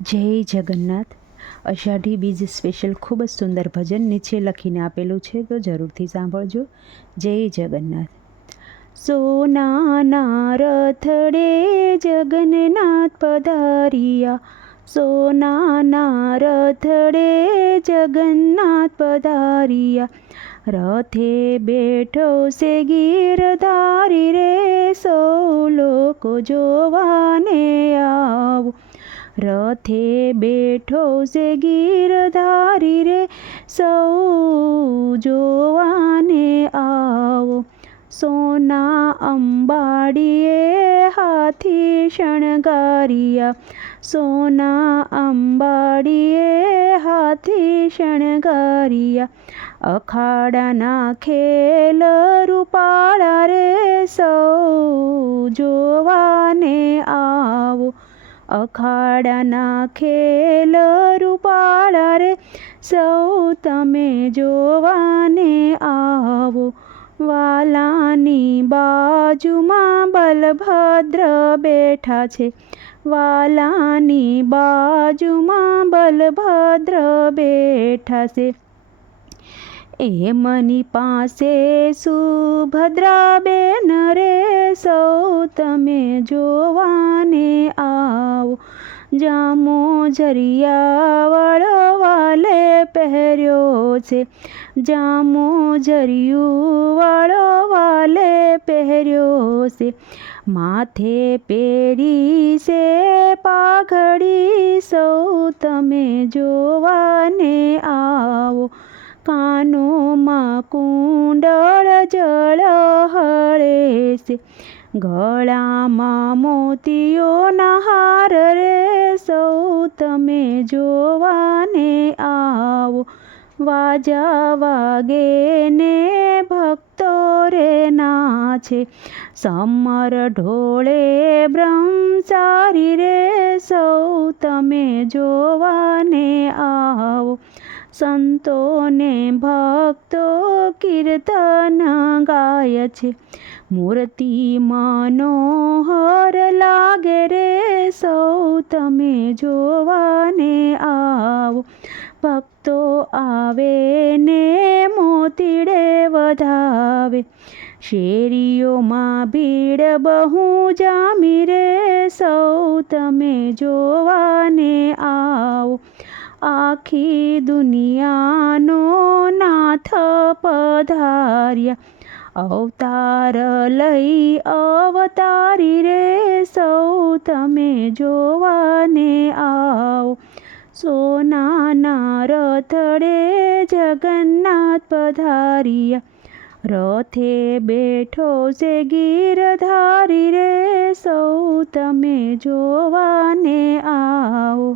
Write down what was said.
જય જગન્નાથ. અષાઢી બીજ સ્પેશિયલ ખૂબ જ સુંદર ભજન નીચે લખીને આપેલું છે, તો જરૂરથી સાંભળજો. જય જગન્નાથ. સોનાના રથડે જગન્નાથ પધાર્યા, સોનાના રથડે જગન્નાથ પધાર્યા. રથે બેઠો છે ગીરધારી રે, સૌ લોકો જોવાને આવો. રથે બેઠો છે ગીરધારી રે, સૌ જોવાને આવો. સોના અંબાડીએ હાથી શણગાર્યા, સોના અંબાડીએ હાથી શણગાર્યા. અખાડાના ખેલ રૂપાળા રે, સૌ જોવાને આવો. અખાડાના ખેલ રૂપાળા રે, સૌ તમે જોવાને આવો. વાલાની બાજુમાં બલભદ્ર બેઠા છે, વાલાની બાજુમાં બલભદ્ર બેઠા છે. એમની પાસે સુભદ્રા બેન રે, સૌ તમે જોવાને આવો. જામો જરિયા વાળો વાલે પહેર્યો છે, જામો જરિયું વાળો વાલે પહેર્યો છે. માથે પહેરી છે પાઘડી, સૌ તમે જોવાને આવો. કાનોમાં કુંડળ જળ હળે છે, ગળામાં મોતીઓના હાર રે, સૌ તમે જોવાને આવો. વાજા વાગે ને ભક્તો રે નાચે, સમર ઢોળે બ્રહ્મચારી રે, સૌ તમે જોવાને આવો. સંતોને ભક્તો કીર્તન ગાય છે, મૂર્તિ મનોહર લાગે રે, સૌ તમે જોવાને આવો. ભક્તો આવે ને મોતીડે વધાવે, શેરીઓમાં ભીડ બહુ જામી રે, સૌ તમે જોવાને આવો. આખી દુનિયાનો નાથ પધાર્યા, અવતાર લઈ અવતારી રે, સૌ તમે જોવાને આવો. સોનાના રથડે જગન્નાથ પધાર્યા, રથે બેઠો છે ગીરધારી રે, સૌ તમે જોવાને આવો.